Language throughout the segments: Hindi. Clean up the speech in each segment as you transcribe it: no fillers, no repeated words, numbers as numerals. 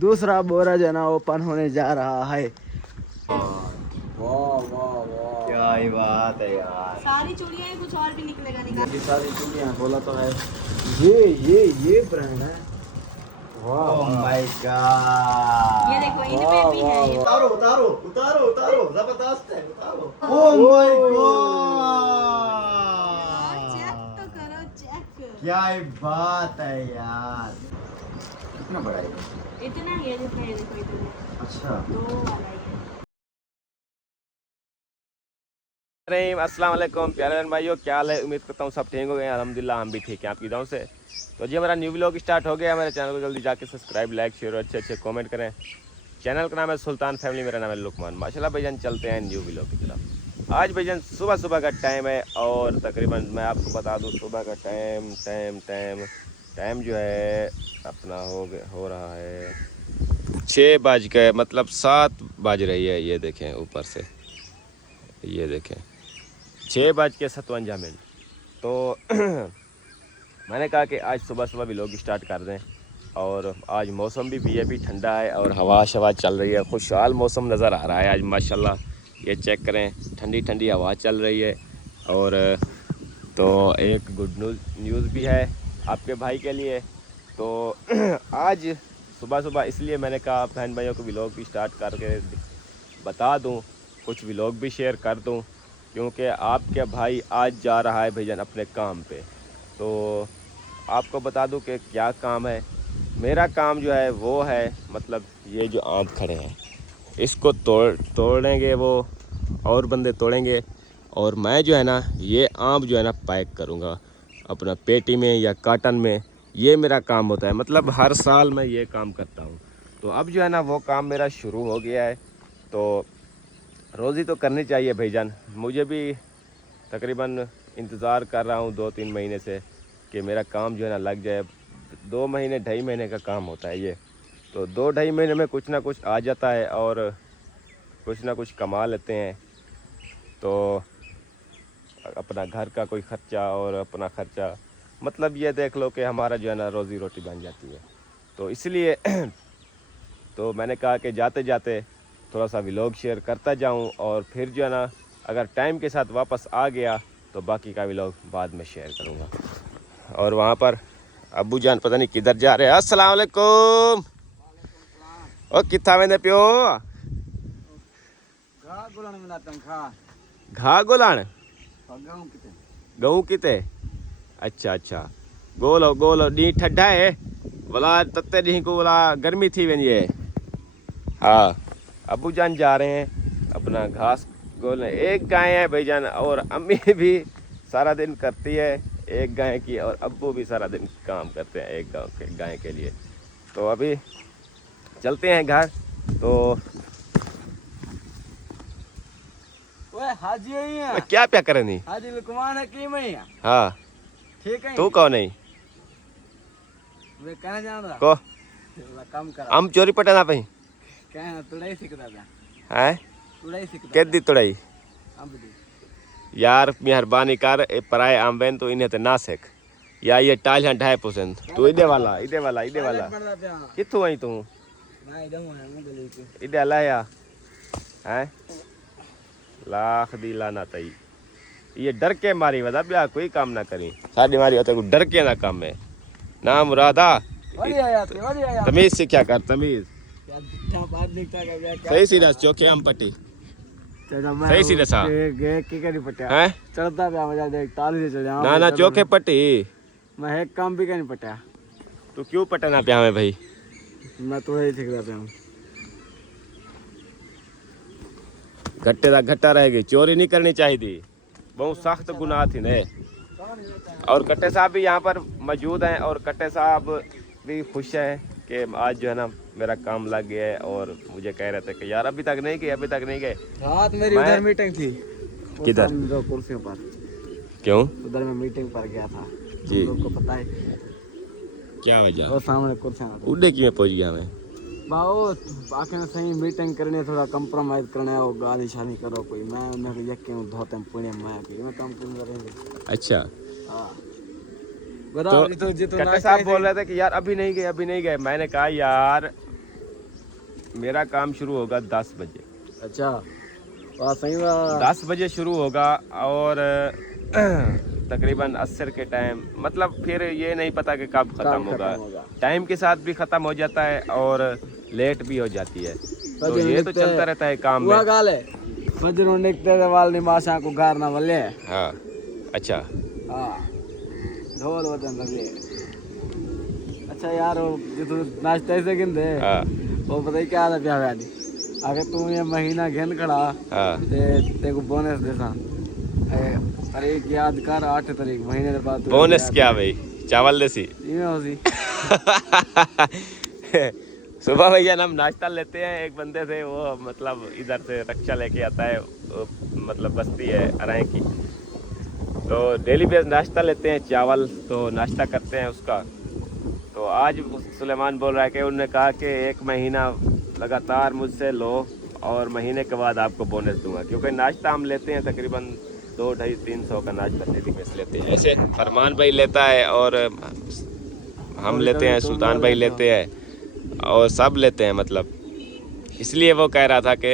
दूसरा बोरा जो है ना ओपन होने जा रहा है। वाह वाह वाह, क्या ही बात है यार। सारी चूड़ियां हैं, कुछ और भी निकलेगा निकाल। ये सारी चूड़ियां बोला तो है। ये ब्रांड है। Oh my God. ये देखो इनमें भी है ये। उतारो उतारो उतारो उतारो, जबरदस्त है, उतारो। ओह माय चेक गॉड, तो करो, चेक। क्या ही बात है यार। कितना बड़ा है? इतना ये जितना ये देखो इतना। अच्छा। दो वाला ही है। अस्सलाम वालेकुम प्यारे बहन भाइयों, क्या हाल है? उम्मीद करता हूँ सब ठीक हो गए। अल्हम्दुलिल्लाह हम भी ठीक हैं आपकी दुआओं से। तो जी हमारा न्यू व्लॉग स्टार्ट हो गया। हमारे चैनल को जल्दी जाके सब्सक्राइब, लाइक, शेयर और अच्छे अच्छे कमेंट करें। चैनल का नाम है सुल्तान फैमिली, मेरा नाम है लुकमान। माशाल्लाह भाईजान, चलते हैं न्यू व्लॉग की तरफ। आज भाईजान सुबह सुबह का टाइम है और तकरीबन मैं आपको बता दूँ सुबह का टाइम जो है अपना हो रहा है 6 बज के, मतलब 7 बज रही है। ये देखें ऊपर से, ये देखें 6:57। तो मैंने कहा कि आज सुबह सुबह भी लोग स्टार्ट कर दें। और आज मौसम भी है, भी ठंडा है और हवा शवा चल रही है। खुशहाल मौसम नज़र आ रहा है आज माशाल्लाह। ये चेक करें, ठंडी ठंडी हवा चल रही है। और तो एक गुड न्यूज़ भी है आपके भाई के लिए। तो आज सुबह सुबह इसलिए मैंने कहा बहन भाइयों को व्लॉग भी स्टार्ट करके बता दूं, कुछ व्लॉग भी शेयर कर दूं, क्योंकि आपके भाई आज जा रहा है भाईजान अपने काम पे। तो आपको बता दूं कि क्या काम है। मेरा काम जो है वो है, मतलब ये जो आम खड़े हैं इसको तोड़ेंगे वो, और बंदे तोड़ेंगे। और मैं जो है ना ये आम जो है ना पैक करूँगा अपना पेटी में या कार्टन में। ये मेरा काम होता है, मतलब हर साल मैं ये काम करता हूँ। तो अब जो है ना वो काम मेरा शुरू हो गया है। तो रोज़ी तो करनी चाहिए भाईजान। मुझे भी तकरीबन इंतज़ार कर रहा हूँ 2-3 महीने से कि मेरा काम जो है ना लग जाए। 2 महीने 2.5 महीने का काम होता है ये। तो 2-2.5 महीने में कुछ ना कुछ आ जाता है और कुछ ना कुछ कमा लेते हैं। तो अपना घर का कोई ख़र्चा और अपना ख़र्चा, मतलब ये देख लो कि हमारा जो है ना रोज़ी रोटी बन जाती है। तो इसलिए तो मैंने कहा कि जाते जाते थोड़ा सा व्लॉग शेयर करता जाऊं, और फिर जो है ना अगर टाइम के साथ वापस आ गया तो बाकी का व्लॉग बाद में शेयर करूंगा। और वहाँ पर अब्बू जान पता नहीं किधर जा रहे हैं। अस्सलाम वालेकुम। ओ किथा वेंदे पियो? घा गोलाण गहूँ किते? अच्छा अच्छा, गोलो डी ठंडा है बोला, तत्ते डी को बोला गर्मी थी वेंदी है। हाँ, अबू जान जा रहे हैं अपना घास गोलने। एक गाय है भाईजान और अम्मी भी सारा दिन करती है एक गाय की, और अब्बू भी सारा दिन काम करते हैं एक गाय के लिए। तो अभी चलते हैं घर। तो ओए हाजी है क्या क्या करे नहीं? हाजी लुकमान है की मैं। हाँ ठीक है, तू कौन नहीं वे कहना चाहता को कम कर हम चोरी पटाना पई कहना तुड़ाई सीखता था। है तुड़ाई सीखता के दी तुड़ाई अब दी यार, मेहरबानी कर ए पराए आम बहन तो इन्हें तो ना सीख या ये टाल 2.5%। तू इधे वाला कित्थों आई तू? मैं इधर हूं मैं गली के इधे लाया है लाख दी लाना तई। ये डर के मारी वदा ब्याह कोई काम ना करी साडी मारी होते को डर के ना काम है ना मुरादा। तमीज से क्या कर, तमीज सही सीधा चौके हम पट्टी सही सीधा सा है चढ़ता पे मजा देख ताली से चल जाओ ना ना चौके पट्टी। मैं एक काम भी नहीं पटा। तू क्यों पटना पे हमें भाई? मैं तो ही सीखता पे हूं। घट्टे दा घट्टा रहेगी, चोरी नहीं करनी चाहिए, बहुत सख्त गुनाह थी ने। और कट्टे साहब भी यहाँ पर मौजूद हैं और कट्टे साहब भी खुश हैं कि आज जो है ना मेरा काम लग गया है। और मुझे कह रहे थे कि यार अभी तक नहीं गए। रात मेरी उधर मीटिंग थी। किधर? दो कुर्सियों पर। क्यों? उधर मैं मीटिंग पर गया था जी। लोग को पता है क्या वजह? और सामने कुर्सियां उड़े की में पहुंच गया मैं बाओ आखिर सही मीटिंग करने थोड़ा कंप्रोमाइज करना है। वो गाली शाली करो कोई मैं उन्हें यके धोते पुणे मैं काम करूंगा रहेंगे। अच्छा हां तो कट्टे साहब बोल रहे थे कि यार अभी नहीं गए। मैंने कहा यार मेरा काम शुरू होगा 10 बजे। अच्छा वाह सही बात। 10 बजे शुरू होगा और तकरीबन असर के टाइम, मतलब फिर ये नहीं पता कि कब ख़त्म होगा। टाइम के साथ भी ख़त्म हो जाता है और लेट भी हो जाती है, तो ये तो चलता रहता है काम में। गाल है फजर निकते वाल निमाशा को घर ना बल्ले। हाँ अच्छा हाँ ढोल वतन लगे। अच्छा यार वो जो तू नाश्ते से गिनते हाँ वो पता ही क्या था प्यार वाली, अगर तू ये महीना गिन खड़ा हाँ ते को बोनस देसा। तारीख याद कर 8 तारीख महीने के बाद बोनस क्या भाई, चावल देसी। इमे होसी। सुबह भैया हम नाश्ता लेते हैं एक बंदे से, वो मतलब इधर से रक्षा लेके आता है, वो मतलब बस्ती है अराय की, तो डेली बेस नाश्ता लेते हैं चावल, तो नाश्ता करते हैं उसका। तो आज सुलेमान बोल रहा है कि उन्होंने कहा कि 1 महीना लगातार मुझसे लो और महीने के बाद आपको बोनस दूंगा, क्योंकि नाश्ता हम लेते हैं तकरीबन 200-300 का नाश्ता डेली बेस लेते हैं। ऐसे फरमान भाई लेता है और हम लेते हैं, सुल्तान भाई लेते हैं और सब लेते हैं, मतलब इसलिए वो कह रहा था कि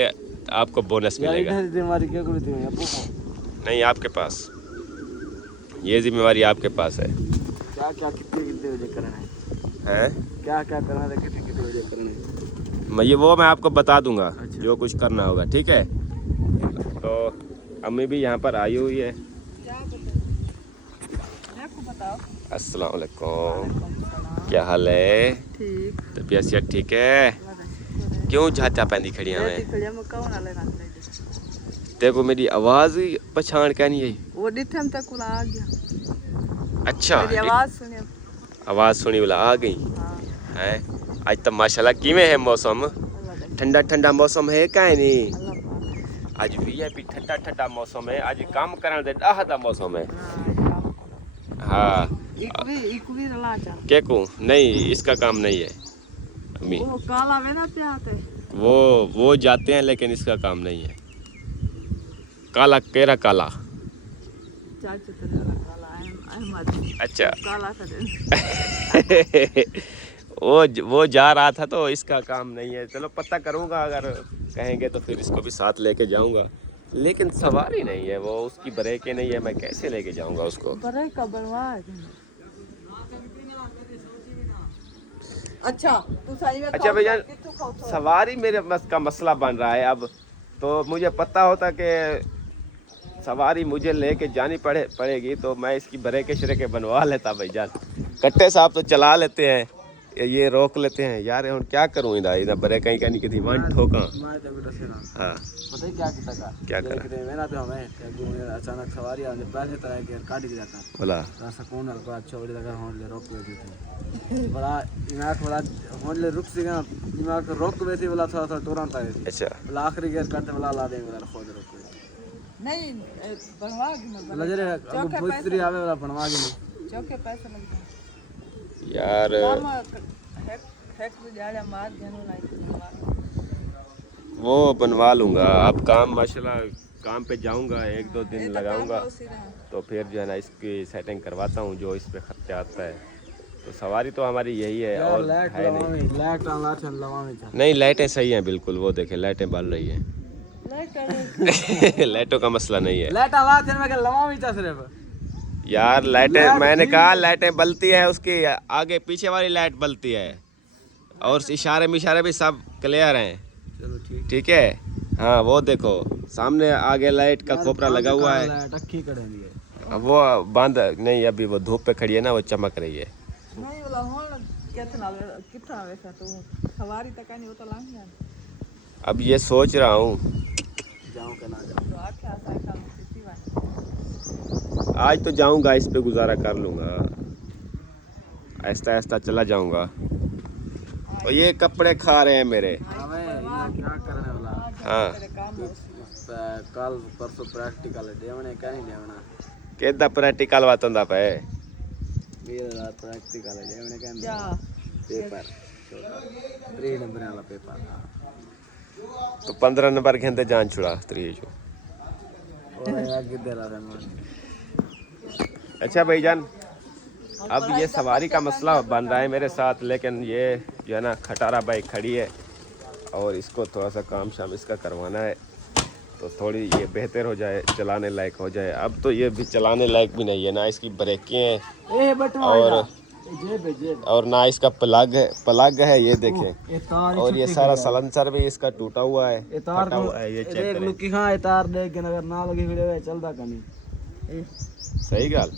आपको बोनस मिलेगा। नहीं आपके पास, ये जिम्मेवारी आपके पास है। क्या क्या कितने बजे करना है, हैं? क्या क्या करना है, कितने बजे करना है, वो मैं आपको बता दूंगा। अच्छा। जो कुछ करना होगा, ठीक है। तो अम्मी भी यहाँ पर आई हुई है। अस्सलाम वालेकुम, क्या हाल है? ठीक तबीयत सेहत ठीक है? क्यों झाटा पैंदी खड़िया में? देखो मेरी आवाज ही पछाण क्या नहीं आई। वो डिठम तक उला आ गया। अच्छा मेरी आवाज सुने। आवाज सुनी वाला आ गई हाँ है। आज तो माशाल्लाह किमें है मौसम, ठंडा ठंडा मौसम है क्या नहीं? अल्लाह आज वीआईपी ठंडा ठंडा मौसम है, आज काम करण दे डाह दा मौसम है। हाँ इकवी रला जा। क्या कहूँ, नहीं इसका काम नहीं है अम्मी, वो काला वे ना प्याते। वो जाते हैं लेकिन इसका काम नहीं है। काला केरा काला, चाचा तेरा काला अहमद। अच्छा काला कर वो जा रहा था तो इसका काम नहीं है। चलो पता करूँगा, अगर कहेंगे तो फिर इसको भी साथ लेके जाऊँगा, लेकिन सवारी नहीं है, वो उसकी ब्रेकें नहीं है, मैं कैसे लेके जाऊँगा उसको? बरे का बनवा। अच्छा तू सही में अच्छा भैया, सवारी मेरे बस का मसला बन रहा है अब। तो मुझे पता होता कि सवारी मुझे लेके जानी पड़ेगी तो मैं इसकी ब्रेकें श्रेकें बनवा लेता भाईजान। कट्टे साहब तो चला लेते हैं, ये रोक लेते हैं यार। और क्या करूँ इधर ब्रेक कहीं कहीं की थी वन ठोका। हाँ पता ही क्या किया का, क्या करा? मैंने पे हमें अचानक सवारी आ पैसे तरह के काट दिया था बोला सुकून हल्का अच्छा बड़ी लगा होने ले रोक लेती थी बड़ा दिमाग बड़ा होने ले रुक सीगा दिमाग रोक वैसे वाला थोड़ा सा तुरंत आए। अच्छा बोला आखिरी गेर करते वाला ला देंगे वाला खोद रोक नहीं बनवा के लजरे अब भोजपुरी आवे वाला बनवा के चौके पैसे लगते यार हैक जाड़ा मार देनो लाइक वो बनवा लूँगा। अब काम माशाल्लाह काम पे जाऊँगा, 1-2 दिन लगाऊँगा तो फिर जो है ना इसकी सेटिंग करवाता हूँ जो इस पे खर्चा आता है। तो सवारी तो हमारी यही है और है नहीं। नहीं लाइटें सही हैं बिल्कुल, वो देखें लाइटें बल रही हैं। लाइटों का मसला नहीं है यार। लाइटें मैंने कहा लाइटें बलती है, उसकी आगे पीछे वाली लाइट बलती है और इशारे भी सब क्लियर हैं। चलो ठीक है। हाँ वो देखो सामने आगे लाइट का खोपरा लगा हुआ है। अब वो बंद नहीं, अभी वो धूप पे खड़ी है ना, वो चमक रही है। नहीं वाला होन कितना वैसा तो सवारी तक नहीं होता लांग यार। अब ये सोच रहा हूँ जाऊं कि ना जाऊं। तो आके आसा का किसी बात आज तो जाऊंगा, इस पे गुजारा कर लूँगा, आहिस्ता आहिस्ता चला जाऊंगा। और ये कपड़े खा रहे हैं मेरे। क्या करने वाला? हाँ कल परसों प्रैक्टिकल देवने क्या नहीं देवना किदा प्रैक्टिकल वातंदा पे मेरा प्रैक्टिकल देवने क्या क्या पेपर 3 नंबर वाला पेपर तो 15 नंबर के अंदर जान छुड़ा 3 जो। अच्छा भाईजान, अब ये सवारी का मसला बन रहा है मेरे साथ, लेकिन ये जो है ना खटारा बाइक खड़ी है और इसको थोड़ा सा काम शाम इसका करवाना है, तो थोड़ी ये बेहतर हो जाए, चलाने लायक हो जाए। अब तो ये भी चलाने लायक भी नहीं है, ना इसकी ब्रेकें हैं और ना इसका प्लग है ये देखें। और ये सारा सलेंसर भी इसका टूटा हुआ है, फटा हुआ है, ये चेक करें। तार देख अगर ना लगी वीडियो चलता कहीं सही गल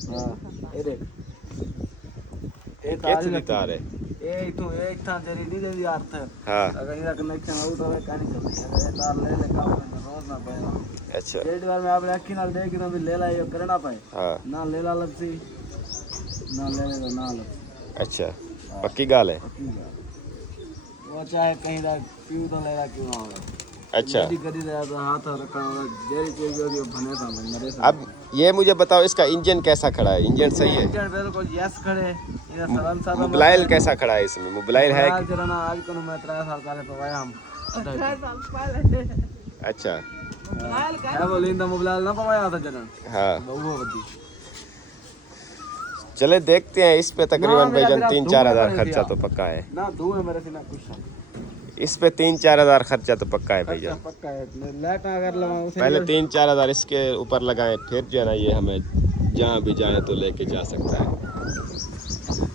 ये तार है ए तो एक था तेरी दी दे अर्थ हाँ। अगर इधर कनेक्शन आउट होवे कहानी चलती है ये तार ले ले काम में रोज ना पड़ेगा। अच्छा एक बार में आपने अखी नाल देख ना भी ले ला ये करना पाए हाँ ना ले ला लपसी ना ले ले ना लपसी। अच्छा पक्की गाल है। वो चाहे कहीं दा क्यों तो ले ला क्यों ना होवे। अच्छा गड्डी दे हाथ रखा जेरी चीज होगी भने था मेरे साथ। अब ये मुझे बताओ इसका इंजन कैसा खड़ा है? इंजन सही है? इंजन बिल्कुल यस खड़े ये सरल सा मोबाइल कैसा खड़ा है इसमें? मोबाइल है आज जरा ना आज को मैं 3 साल पहले पवाया हम 3 साल पहले अच्छा मोबाइल का है वो लिंदा मोबाइल ना पवाया था जरा हाँ। वो बदी चले देखते हैं इस पे तकरीबन भाईजान 3-4 हज़ार खर्चा तो पक्का है ना दो है मेरे से ना कुछ इस पे 3-4 हज़ार खर्चा तो पक्का है भाईजान। पक्का है लाइट अगर लगाऊं पहले 3-4 हज़ार इसके ऊपर लगाएं, फिर जो है ना ये हमें जहाँ भी जाए तो लेके जा सकता है।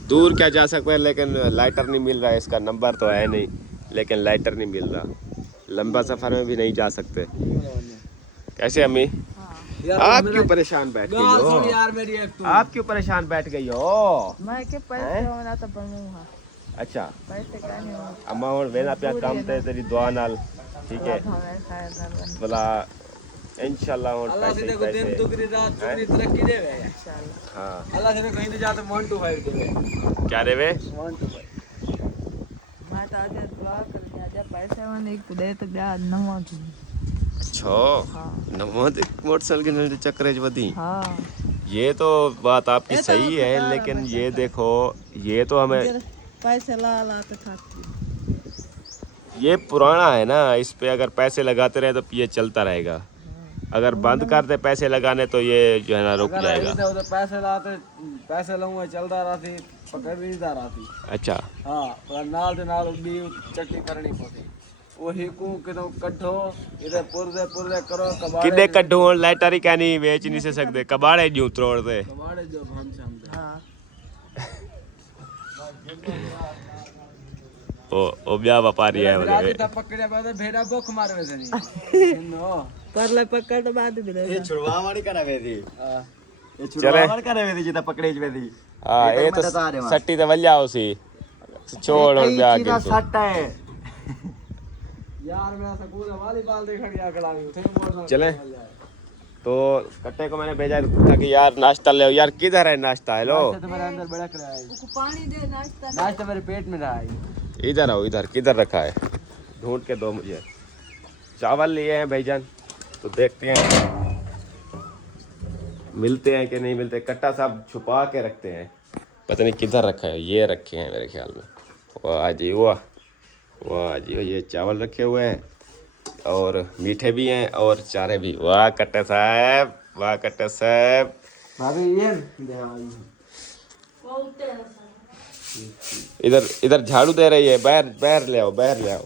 दूर क्या जा सकता है, लेकिन लाइटर नहीं मिल रहा है, इसका नंबर तो है नहीं, लेकिन लाइटर नहीं मिल रहा। लंबा सफ़र में भी नहीं जा सकते। कैसे अम्मी आप क्यों परेशान बैठ गई हो? यार मेरी एक तो आप क्यों परेशान बैठ गई हो? मैं के पैसे होना तो बनूंगा अच्छा पैसे का नहीं हो अम्मा और वेना पे काम ते तेरी दुआ नाल ठीक है हमें खाया भला इंशाल्लाह और अल्लाह से पैसे देखो दिन पैसे दुगनी रात दुगनी तरक्की देवे इंशाल्लाह। हाँ अल्लाह से कहीं तो जाते 125 देवे क्या रे वे 125 मैं तो आज दुआ कर दिया जब पैसे मैंने एक दे तो ब्याह नवा की अच्छा नवा मोटरसाइकिल के चक्कर च वधी। हाँ ये तो बात आपकी सही है, लेकिन ये देखो ये तो हमें पैसे ला ला के खाती ये पुराना है ना, इस पे अगर पैसे लगाते रहे तो ये चलता रहेगा। अगर बंद कर दे पैसे लगाने तो ये जो है ना रुक जाएगा। अगर तो पैसे लाते पैसे लूंगा चलता रहती पकड़ भी नहीं रहती। अच्छा हाँ पर नाल दे नाल भी चटनी करनी पड़ती वही को कितो कड्ढो इधर पुरदे करो कबाड़े किन्ने कड्ढो लाइटर ही कहनी बेच नहीं से सकते, कबाड़े जूं तोड़ते कबाड़े जो हम शाम हाँ ओ ब्याह व्यापारी है राजी बोले था पकड़े बाद भेड़ा भूख मारवे से नहीं नो पर ले पकड़ तो बाद भी दे छुड़वा वाली करावे थी हां ये छुड़वा वाली करावे थी जिता पकड़े ज थी। हां ये तो सट्टी ते वल्ला उसी छोड़ और ब्याह के सट्टा है यार मेरा स्कूल वॉलीबॉल देखा गया खिलाड़ी उठे बोल चले तो कट्टे को मैंने भेजा था कि यार नाश्ता ले आओ। यार किधर है नाश्ता? हेलो तो मेरे अंदर बड़ा कराया उसको पानी दे नाश्ता नाश्ता मेरे पेट में रहा है। इधर आओ, इधर किधर रखा है? ढूंढ के दो मुझे। चावल लिए हैं भाईजान, तो देखते हैं मिलते हैं कि नहीं मिलते। कट्टा साहब छुपा के रखते हैं, पता नहीं किधर रखा है। ये रखे हैं मेरे ख्याल में। वाह जी वाह, वाह जी वाह। ये चावल रखे हुए हैं और मीठे भी हैं और चारे भी। वाह कट्टा साहब, वाह कट्टा साहब। भाभी ये इधर इधर झाड़ू दे रही है। बाहर बाहर ले आओ, बाहर ले आओ,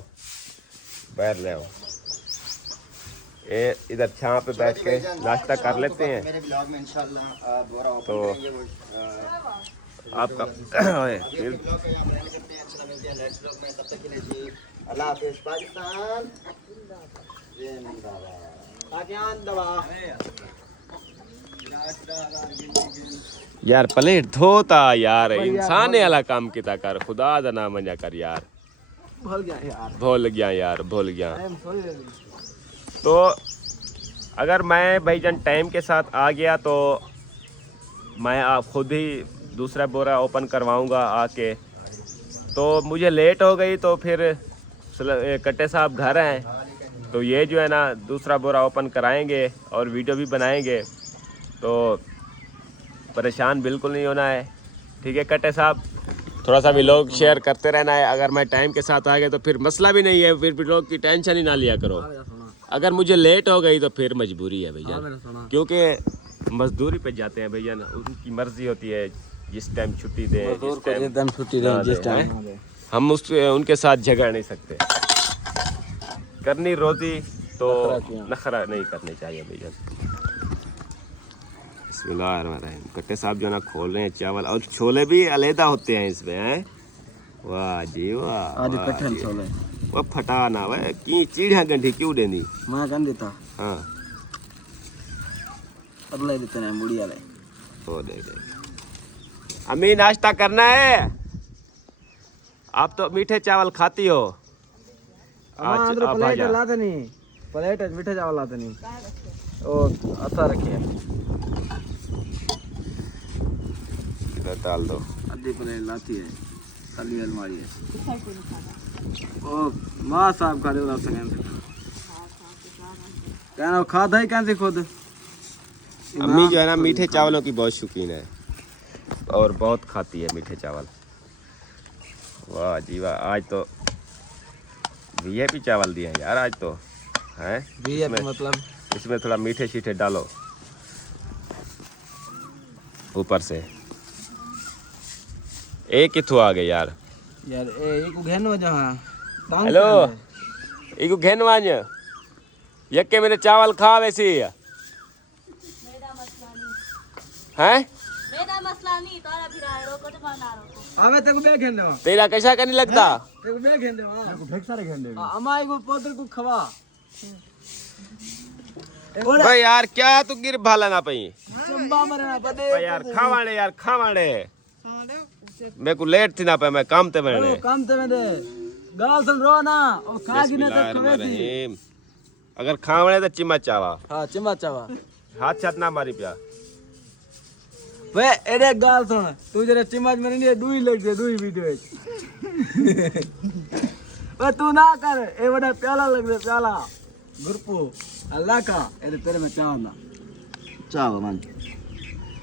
बाहर ले आओ। ये इधर छांव पे बैठ के नाश्ता कर लेते हैं। मेरे ब्लॉग में इंशाल्लाह दोबारा ओपन तो करेंगे वो आपका ब्लॉग को आप रहने करते हैं। इंशाल्लाह मिलते हैं नेक्स्ट ब्लॉग में, तब तक के लिए जी अल्लाह हाफिज़। पाकिस्तान जिंदाबाद। पाकिस्तान दबा यार प्लेट धोता यार, इंसान वाला काम किता कर, खुदा दा नाम मजा कर यार। भूल गया यार, भूल गया यार, भूल गया। I am sorry. तो अगर मैं भाईजान टाइम के साथ आ गया तो मैं आप खुद ही दूसरा बोरा ओपन करवाऊंगा आके। तो मुझे लेट हो गई तो फिर कट्टे साहब घर हैं, तो ये जो है ना दूसरा बोरा ओपन कराएंगे और वीडियो भी बनाएंगे। तो परेशान बिल्कुल नहीं होना है, ठीक है कट्टे साहब? थोड़ा सा भी लोग शेयर करते रहना है। अगर मैं टाइम के साथ आ गया तो फिर मसला भी नहीं है, फिर भी लोग की टेंशन ही ना लिया करो। अगर मुझे लेट हो गई तो फिर मजबूरी है भैया, क्योंकि मजदूरी पे जाते हैं भैया, उनकी मर्जी होती है जिस टाइम छुट्टी दें, जिस टाइम छुट्टी हम उनके साथ झगड़ नहीं सकते। करनी रोजी तो नखरा किया। नखरा नहीं करनी चाहिए भैया। बिस्मिल्लाहिर्रहमानिर्रहीम। कट्टे साहब जो है ना खोल रहे हैं चावल, और छोले भी अलहदा होते हैं इसमें हैं। वाह जी वाह, आज वाह कट्ठे जी। छोले वो फटा ना वे की चीड़िया गंढी क्यों देंदी। मैं कह देता हाँ अगले देते हैं मुड़िया ले। वो देख अम्मी नाश्ता करना है। आप तो मीठे चावल खाती हो। आज आज आप आ प्लेट जा। लाते नहीं, प्लेट मीठे चावल लाते नहीं। ओ अच्छा रखिए, इधर डाल दो। आधी प्लेट लाती है, खाली अलमारी है। ओ माँ साहब खड़े हो सकें कहना खाता ही कैसे खुद। अम्मी जो है ना मीठे चावलों की बहुत शौकीन है और बहुत खाती है मीठे चावल। वाह जी वाह, आज तो वीआईपी चावल दिए हैं यार आज तो हैं। वीआईपी मतलब इसमें थोड़ा मीठे शीठे डालो ऊपर से। एक किथु आ गए यार। यार एक घेन हो जहाँ हेलो एक घेन वाज यके मेरे चावल खा वैसे मेरा मसला नहीं, हैं। मेरा मसला नहीं, तोरा भी रहा रोको तो बना रोको। हमें तेरे को बे घेन देवा, तेरा कैसा करने लगता। तेरे को बे घेन देवा, तेरे को ढेर सारे घेन देवा। अमाई को पोतर को खवा। भाई यार क्या तू गिर भाला ना पई। चंबा मरना पदे भाई यार खावाड़े यार खावाड़े। मेरे को लेट थी ना पे मैं काम ते मेरे। काम ते में दे गाल सुन रो ना और खा की ना तो खवे थी। बिस्मिल्लाहिर्रहमानिर्रहीम। अगर खावणे तो चिम्मच चावा, हां चिम्मा चावा हाथ छत ना मारी पिया। वे एरे गाल सुन तू जरे चिम्मच में नहीं दुई लग दे दुई वीडियो है। वे तू ना कर ए बड़ा प्याला लग दे प्याला गुरपू अल्लाह का एरे तेरे में चाव ना चाव मन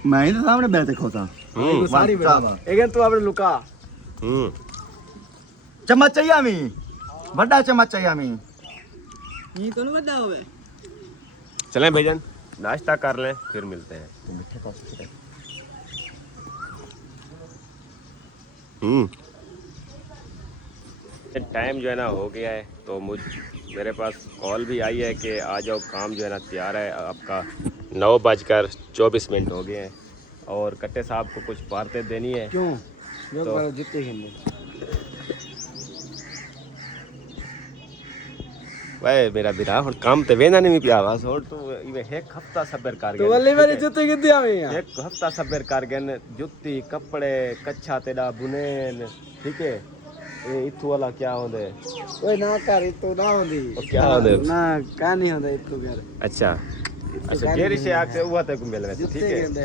मैं ही तो सामने बैठे खोता को सारी बेटा एगन तू आपने लुका चम्मच चाहिए हमें, बड़ा चम्मच चाहिए हमें। ये कौन बड़ा होवे? चलें भाईजान नाश्ता कर लें फिर मिलते हैं। टाइम जो है ना हो गया है तो मेरे पास कॉल भी आई है कि आ जाओ, काम जो है ना तैयार है आपका। 9:24 हो गए हैं और कट्टे साहब को कुछ बातें देनी है। क्यों जो तो- करो जितने खेलने भाई मेरा बिरा हुन काम ते वेना नहीं पिया बस और तो इवे एक हफ्ता सबर कर तो वाले मेरी जुत्ते कितने आवे यार एक हफ्ता सबर कर गए। जुत्ती कपड़े कच्छा तेरा बुनेन ठीक है। ये इथु वाला क्या होंदे ओए ना कर तो ना होंदी ओ क्या होंदे ना का नहीं होंदा इतो यार अच्छा अच्छा जेरी से आके हुआ ते को मिल वैसे ठीक जुत्ते है। कहंदे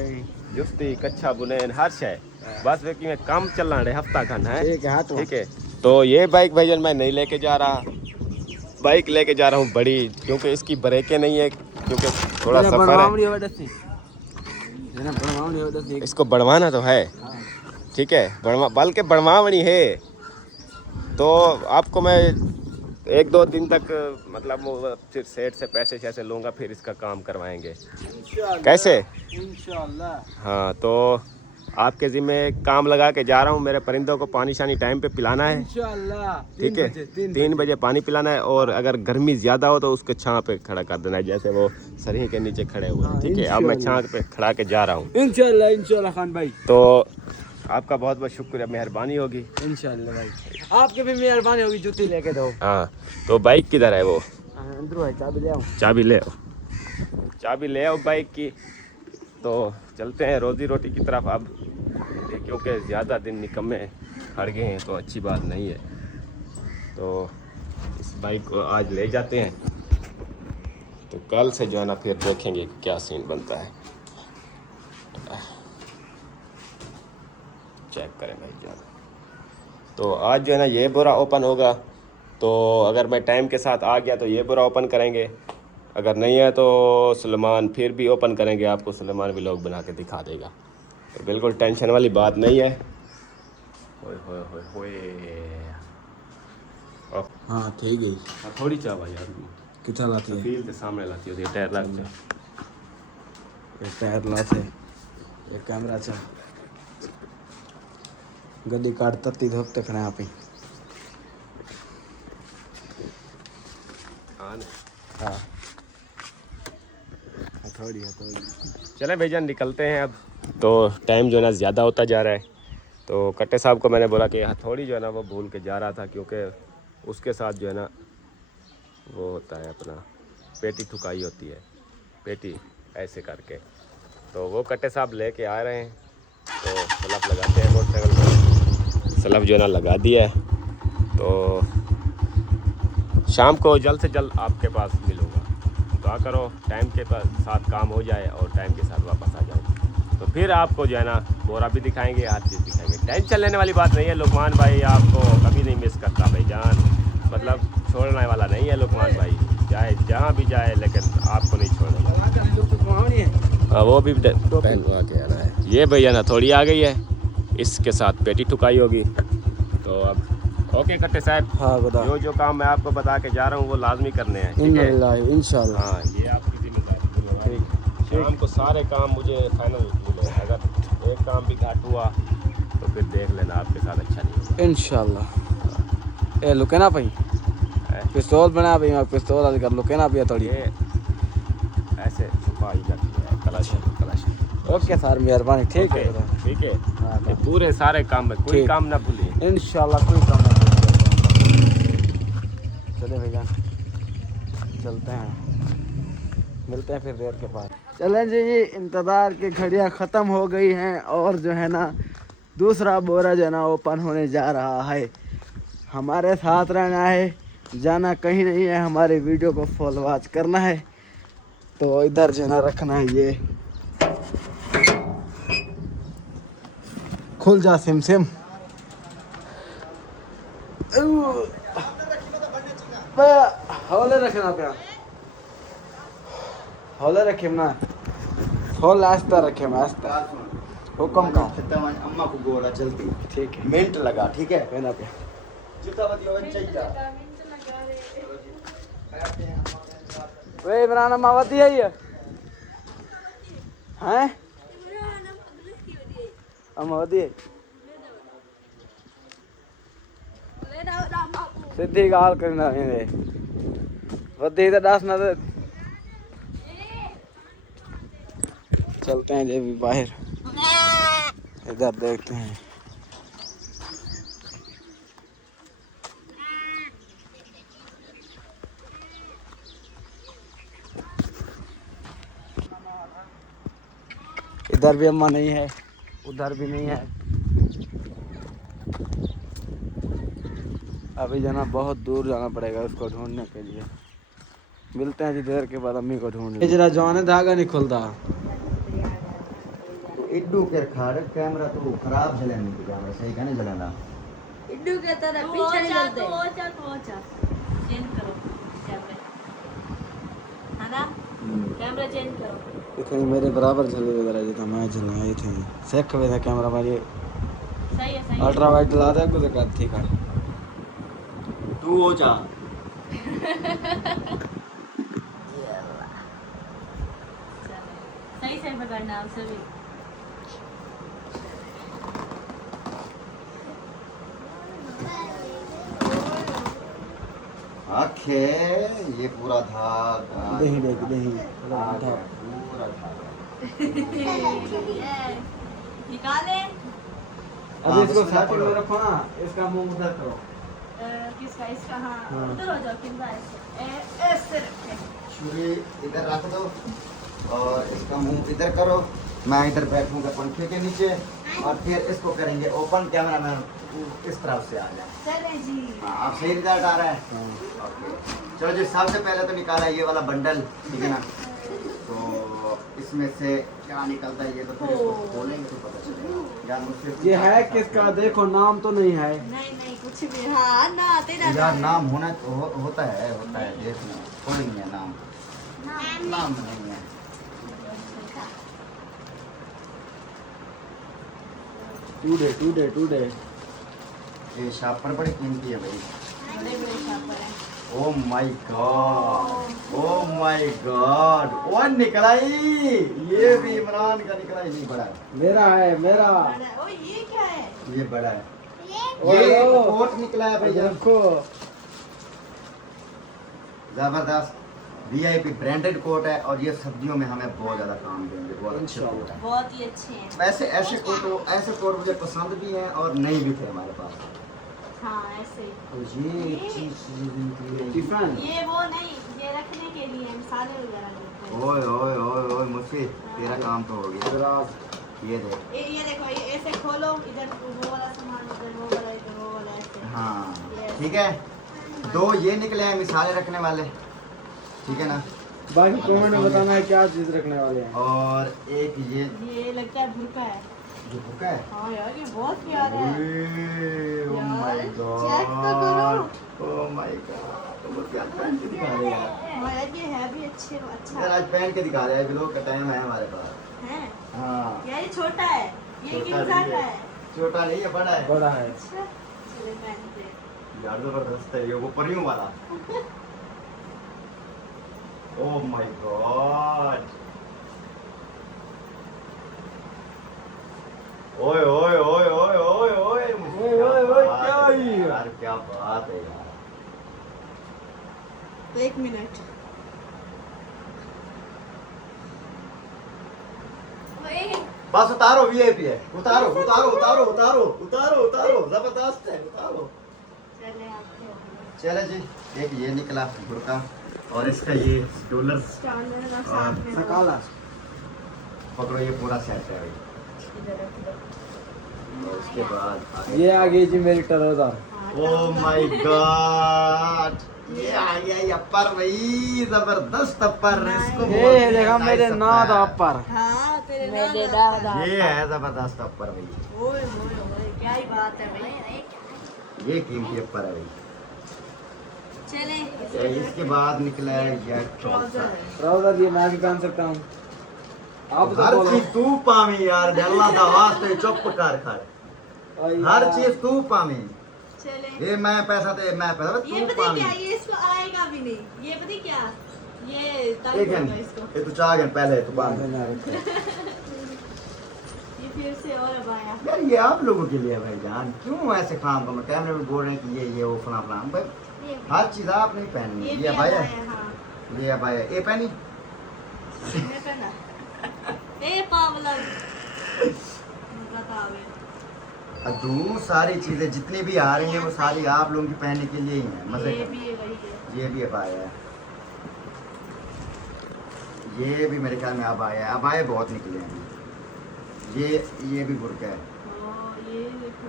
जुत्ती कच्छा बुनेन हर शय बस वे में काम चलना है हफ्ता खंड है ठीक है हाथ ठीक है। तो ये बाइक भाईजान मैं नहीं लेके जा रहा, बाइक लेके जा रहा हूँ बड़ी, क्योंकि इसकी ब्रेकें नहीं है, क्योंकि थोड़ा सफर है। बनवावड़ी हो दसी जना बनवावड़ी हो दसी इसको बढ़वाना तो है ठीक है, बल्कि बढ़वावनी है। तो आपको मैं 1-2 दिन तक मतलब वो फिर सेठ से पैसे शैसे लूँगा, फिर इसका काम करवाएंगे कैसे इंशाल्लाह। हाँ। तो आपके ज़िम्मे काम लगा के जा रहा हूँ। मेरे परिंदों को पानी शानी टाइम पे पिलाना है इंशाल्लाह ठीक है। 3 बजे पानी पिलाना है और अगर गर्मी ज़्यादा हो तो उसको छाँ पे खड़ा कर देना है, जैसे वो सरही के नीचे खड़े हुए हैं ठीक है। अब मैं छाँ पे खड़ा के जा रहा हूँ। इंशाल्लाह इंशाल्लाह खान भाई तो आपका बहुत बहुत शुक्रिया, मेहरबानी होगी। इंशाल्लाह भाई आपकी भी मेहरबानी होगी, जूती लेके दो। हाँ तो बाइक किधर है? वो अंदर है, चाबी ले आओ। चाबी ले आओ, चाबी ले आओ बाइक की। तो चलते हैं रोजी रोटी की तरफ अब, क्योंकि ज़्यादा दिन निकम्मे खड़ गए हैं तो अच्छी बात नहीं है। तो इस बाइक को आज ले जाते हैं, तो कल से जो है ना फिर देखेंगे क्या सीन बनता है। चेक करें भाई क्या। तो आज जो है ना ये बोरा ओपन होगा, तो अगर मैं टाइम के साथ आ गया तो ये बोरा ओपन करेंगे, अगर नहीं है तो सुलेमान फिर भी ओपन करेंगे। आपको सुलेमान भी लोग बना के दिखा देगा, तो बिल्कुल टेंशन वाली बात नहीं है। होए होए होए होए हाँ ठीक है। थोड़ी चावा यार कितना लाती है? फील के सामने लाती होती है टायर लग जाए। ये टायर लाते ये कैमरा चा गड्डी काट तत्ती धोप तक यहाँ पे हाँ हथौड़ी हथौड़ी। चलें भाईजान निकलते हैं अब, तो टाइम जो है ना ज़्यादा होता जा रहा है। तो कट्टे साहब को मैंने बोला कि हथौड़ी जो है ना वो भूल के जा रहा था, क्योंकि उसके साथ जो है ना वो होता है अपना पेटी ठुकाई होती है, पेटी ऐसे करके। तो वो कट्टे साहब लेके आ रहे हैं, तो सलफ लगाते हैं मोटरसाइकिल पर। सलफ जो है ना लगा दिया है, तो शाम को जल्द से जल्द आपके पास मिलूँगा। दुआ करो टाइम के साथ काम हो जाए और टाइम के साथ वापस आ जाऊँ, तो फिर आपको जो है ना बोरा भी दिखाएंगे, हर चीज़ दिखाएंगे। टेंशन लेने वाली बात नहीं है, लुकमान भाई आपको कभी नहीं मिस करता भाईजान, मतलब छोड़ने वाला नहीं है लुकमान भाई, चाहे जहाँ भी जाए लेकिन आपको नहीं छोड़ने वाला। हाँ वो भी पहलवा के आना है। ये भैया ना थोड़ी आ गई है, इसके साथ पेटी ठुकाई होगी। तो अब ओके कट्टे साहब, हाँ बता। जो काम मैं आपको बता के जा रहा हूँ वो लाजमी करने हैं, ठीक है? इंशाल्लाह। हाँ ये आपकी जिम्मेदारी है। शाम को सारे काम मुझे फाइनल मिले, अगर एक काम भी घाट हुआ तो फिर देख लेना, आपके साथ अच्छा नहीं होगा इंशाल्लाह। ए लुके ना पई पिस्तौल बना पई, मैं पिस्तौल आज कर लुके ना पई थोड़ी। ये ऐसे छुपा ही जाती है कलाश कलाश। ओके सर मेहरबानी, ठीक है ठीक है। हाँ, ये पूरे सारे काम में कोई ठीक। काम ना भूलिए इंशाल्लाह, कोई काम नहीं। चले भैया चलते हैं, मिलते हैं फिर देर के बाद। चलें जी, इंतज़ार की घड़ियाँ ख़त्म हो गई हैं और जो है ना दूसरा बोरा जो है ना ओपन होने जा रहा है। हमारे साथ रहना है, जाना कहीं नहीं है, हमारे वीडियो को फॉलो वॉच करना है। तो इधर जो है ना रखना है, ये खुल जा सिम सिम। हौले रखना पे, हौले रखे ना, हौले आस्ता रखे मैं आस्ता। हुक्म का अम्मा को गोरा चलती, ठीक है, मिनट लगा, ठीक है? कहना पे। वे इमरान अम्मा वती है ये हैं, अम्मा वती है सीधी गाल करना है वती तो दस ना दे। चलते हैं जी बाहर, इधर देखते हैं। इधर भी अम्मा नहीं है, उधर भी नहीं है। अभी जाना बहुत दूर जाना पड़ेगा उसको ढूंढने के लिए। मिलते हैं जी देर के बाद अम्मी को ढूंढ। जरा जवाने धागा नहीं खुलता। इड्डू के खाड़ कैमरा तो खराब चलेने की कैमरा सही कहने चलेना। इड्डू के तरह पीछे नहीं चलते। चेंज करो कैमरा, है ना? कैमरा चेंज करो। इतनी मेरे बराबर चले वगैरह जितना मैं चलाए थे सेक हुए थे कैमरा हमारी। सही है, सही है। अल्ट्रा वाइड चला दे कुछ कर ठीक है। तू हो जा। सही से पकड़ना उसे भी। आखे ये पूरा धागा दही देख दही पूरा धागा निकाले। अभी इसको साथ में रखो ना, इसका मुंह उधर करो। किसका? इसका? हाँ हाँ। उधर हो जाओ, किंदा ऐसे रखे। छुरी इधर रख दो और इसका मुंह इधर करो। मैं इधर बैठूंगा पंखे के नीचे और फिर इसको करेंगे ओपन। कैमरा मैन इस तरफ से आ जाए। चले जी। आप सही रिजल्ट आ रहा है। ओके चलो जी, सबसे पहले तो निकाला ये वाला बंडल, ठीक है ना? तो इसमें से क्या निकलता है ये तो फिर इसको खोलेंगे तो पता चलेगा। यार मुझसे ये है किसका? देखो नाम तो नहीं है। नहीं नहीं कुछ भी। हाँ ना तेरा यार नाम होना तो होता है देखना कोई नहीं है नाम नहीं है। टूडे ये शापर बड़ी कीमती है भाई। बड़े बड़े छापर हैं। ओ माय गॉड वो निकला ही। ये भी इमरान का निकला ही। नहीं बड़ा है, मेरा है मेरा। ओ ये क्या है? ये बड़ा है। ओए ये ओ। कोट निकला है भाई। रखो जबरदस्त VIP ब्रांडेड कोट है और ये सर्दियों में हमें बहुत ज्यादा काम देंगे, बहुत अच्छे कोट है। बहुत ही अच्छे हैं। वैसे ऐसे कोट मुझे पसंद भी हैं और नहीं भी थे हमारे पास। हाँ ऐसे। और ये एक चीज टिफिन ये वो नहीं, ये रखने के लिए मसाले वगैरह देते हैं। ओए ओए ओए ओए मुझसे तेरा काम तो हो गया। ये देख ये देखो, ये ऐसे खोलो, इधर वो वाला सामान, उधर वो वाला, इधर वो वाला, ऐसे। हाँ ठीक है। 2 ये निकले हैं मिसाले रखने वाले, ठीक है ना। बाकी कमेंट में बताना है क्या चीज रखने वाले हैं। और एक ये लगता है भुरका है। जो भुक्का है। हाँ यार ये बहुत प्यारा है। ओह माय यार, चेक तो करो। गॉड, ओह माय गॉड, तुम क्या पहन के दिखा रहे हैं हाँ यार ये है भी अच्छा यार। आज पहन के दिखा रहे हैं, व्लॉग का टाइम है हमारे पास। है। हाँ यार ये छोटा है, ये छोटा कितना नहीं का है। है? छोटा नहीं है, बड़ा है। बड़ा है। अच्छा चले पहनते हैं। यार जबरदस्त है ये, वो परियों वाला। ओह माय गॉड, ओए ओए ओए ओए ओए ओए ओए, ओए, ओए, क्या हुई? यार, क्या बात है यार। एक मिनट। बस उतारो, VIP है। उतारो उतारो उतारो उतारो उतारो उतारो, जबरदस्त है, उतारो। चले आपके चले जी, एक ये निकला बुर्का और इसका ये डॉलर स्टॉलर का साथ में दो। सकाला पकड़ो, ये पूरा सेट है भाई। इधर रख दो। और उसके बाद ये आ गई जी मेरी टरोदा। ओह माय गॉड, ये आ गया ये अपर भाई, जबरदस्त अपर। इसको ये बोलते देखा हैं मेरे nice नाद अपर। पर। हाँ तेरे मेरे दादा। ये है जबरदस्त अपर भाई, ओए ओए ओए क्या ही बात है भाई। ये कीमती अपर है भाई। चले ये इसके बाद निकला है ये ट्राउजर। ट्राउजर ये मैं भी पहन सकता हूँ। आप तो हर बोलो। चीज तू पावी यार, अल्लाह दा वास्ते चुप कर खड़। हर चीज तू पावी। चले। ये मैं पैसा दे, मैं पैसा ये तू पता पावी। क्या, ये इसको आएगा भी नहीं। ये पता क्या, ये तंग एक होगा इसको। ये तू 4 घंटे पहले तू बांध। ये फिर से और अब आया। यार ये आप लोगों के लिए भाई जान, क्यों ऐसे काम को कैमरे में बोल रहे हैं कि ये वो फला फला भाई। हर चीज आप नहीं पहननी। ये ये भी भाई आया है, है, हाँ। ये भाई है, ये पहनी। मैं पहना। ए पावला बतावे। अदू सारी चीजें जितनी भी आ रही हैं वो सारी आप लोगों की पहनने के लिए ही हैं, मजे ये का। भी है वही है। ये भी अब आया है, ये भी मेरे ख्याल में अब आया है। अब आए बहुत निकले हैं। ये भी बुर्का है। हाँ, ये देखो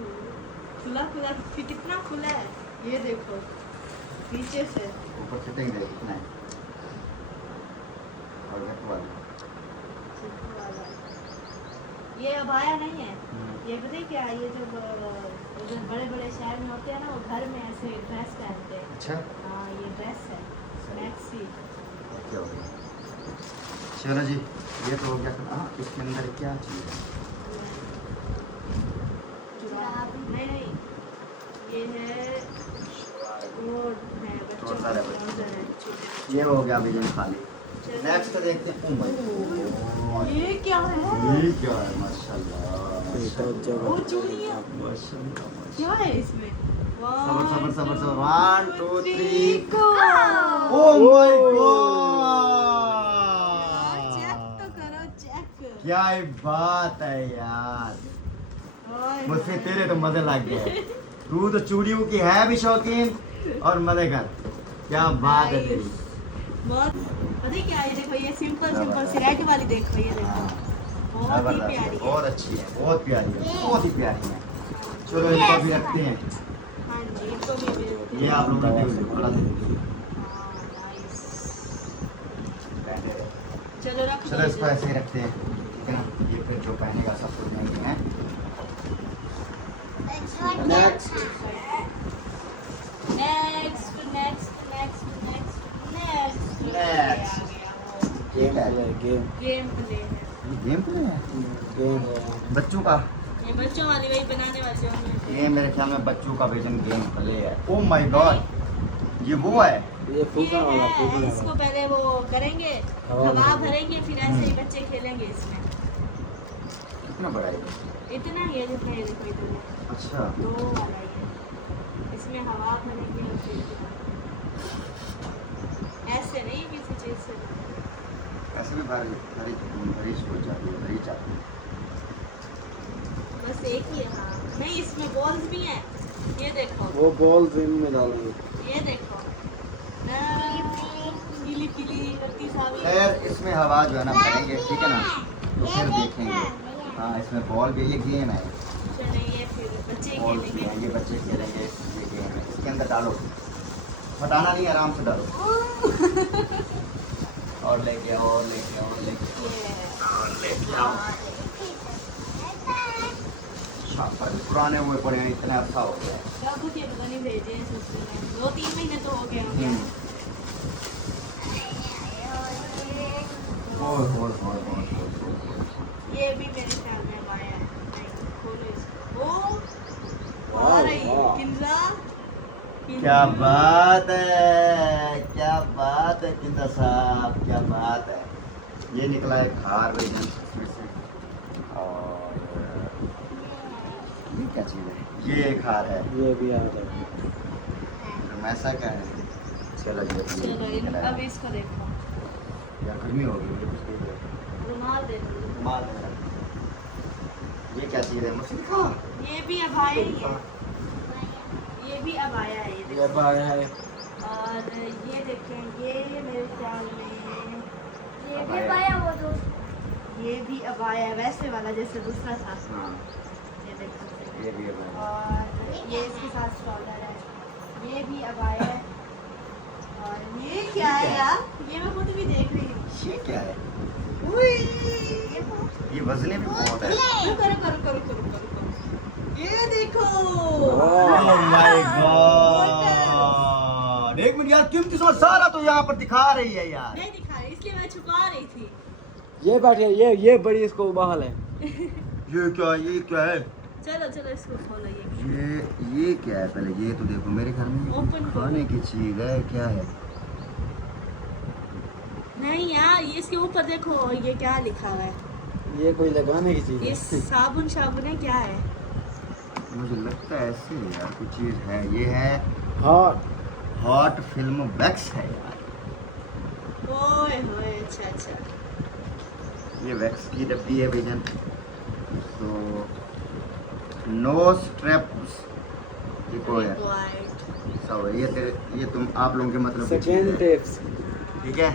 खुला खुला, कितना खुला है ये देखो पीछे से। ऊपर फिटिंग दे कितना है और गट वाला। ये अबाया नहीं है, ये पता है क्या, ये जब उधर बड़े बड़े शहर में होते हैं ना, वो घर में ऐसे ड्रेस पहनते हैं। अच्छा हाँ ये ड्रेस है मैक्सी। क्या हो गया? चलो जी, ये तो हो गया। हाँ, इसके अंदर क्या चीज़ है? नहीं नहीं, ये है वो है बच्चों छोटा का है trouser है। ये हो गया अभी खाली। नेक्स्ट देखते हैं। Oh my God, ये क्या है? ये क्या है? माशाल्लाह वो चूड़ी है। माशाल्लाह। क्या है इसमें? सबर सबर सबर सबर, 1 2 3 go! Oh my check God, तो करो, चेक। क्या ही बात है यार। मुझसे तेरे तो मजे लग गए। तू तो चूड़ियों की है भी शौकीन और मजे कर। क्या बात है तेरी। बहुत पता है क्या, ये देखो ये सिंपल सिंपल सी रेड वाली देखो, ये देखो बहुत ही जबरदस्त है, प्यारी है। बहुत अच्छी है, बहुत प्यारी है, बहुत ही प्यारी है। चलो इनको भी रखते हैं। हाँ जी, इनको भी मिलती ये आप लोग का ड्यूज बड़ा दे दीजिए। हाँ, nice। चलो रख चलो इसको ऐसे ही रखते हैं, ठीक है ना। ये फिर जो पहनेगा सब कुछ नहीं है। Next next next next next Next. Game play game game play है। ये गेम प्ले है गेम बच्चों का। ये बच्चों वाली वही बनाने वाली जो हमने ये मेरे ख्याल में बच्चों का विजन गेम प्ले है। ओह माय गॉड, ये वो है। ये फूकने वाला है, फूकने इसको वाला पहले वो करेंगे, हवा भरेंगे, फिर ऐसे ही बच्चे खेलेंगे इसमें। कितना बड़ा है ये? इतना ये जितना ये देखो इतना अच्छा, दो वाला ये, इसमें हवा भरेंगे और फिर वैसे भी भरी सोच जाती है, भरी चाहती है। बस एक ही है। हाँ नहीं, इसमें बॉल्स भी हैं, ये देखो, वो बॉल इनमें डालेंगे। ये देखो पीली पीली लड़की सारी। खैर इसमें हवा जो है ना भरेंगे, ठीक है ना, तो फिर देखेंगे। हाँ इसमें बॉल भी, ये गेम है, चलो ये फिर बच्चे बॉल भी खेलेंगे। है, ये बच्चे खेलेंगे, ये गेम है। इसके अंदर डालो, फटाना नहीं, आराम से डालो। और लेके आओ, और लेके आओ, और लेके आओ, और लेके आओ। हाँ, पर पुराने हुए पड़े हैं, इतना अच्छा हो गया है। कब के पता नहीं भेजे हैं ससुर ने, 2-3 महीने तो हो गए होंगे। ओए होए होए होए। ये भी मेरे ख्याल में आया है। नहीं, खोलो इसको। ओ आ वाह, रही वाह। किंजा। क्या बात है, क्या बात है किंदा साहब, क्या बात है। ये निकला एक हार भाई इसमें से। और ये क्या चीज़ है, ये एक हार है। ये भी आ रहा है। ऐसा क्या है, चलो जी चलो अब इसको देखो, यार गर्मी हो गई मुझे कुछ नहीं है। रुमाल दे दो। मार दे रहा। ये क्या चीज़ है, मुझसे ये भी अब आया ही है, ये भी अब आया है। ये ये देखो। पाया है। और ये देखें, ये मेरे ख्याल में ये भी पाया वो तो, ये भी अब आया है, वैसे वाला जैसे दूसरा था। हाँ ये देखो। ये भी है। और ये इसके साथ स्ट्रॉलर है, ये भी अब आया है। और ये क्या है यार, ये मैं खुद भी देख रही हूँ। ये क्या है, उई, ये वजने भी बहुत है। करो करो करो करो करो करो। ये देखो। ओह माय गॉड, एक मिनट यार, कीमती सामान सारा तो यहाँ पर दिखा रही है यार। नहीं दिखा रही, इसलिए मैं छुपा रही थी। ये बैठे, ये बड़ी इसको उबाल है। ये क्या है, चलो चलो इसको खोलो। ये क्या है, पहले ये तो देखो, मेरे घर में Open करो। खाने की चीज है, क्या है। नहीं यार, ये इसके ऊपर देखो, ये क्या लिखा हुआ है। ये कोई लगाने की चीज ये है। साबुन शाबुन है, क्या है? मुझे लगता है ऐसे ही यार कुछ चीज है। ये है हाँ, हॉट फिल्म वैक्स है यार। ओए होए, अच्छा अच्छा। ये वैक्स की डब्बी है भैया। तो नो स्ट्रेप्स, ये को है White। सब है। ये तुम आप लोगों के मतलब की चीज़ सेकेंड है, टिप्स। ठीक है।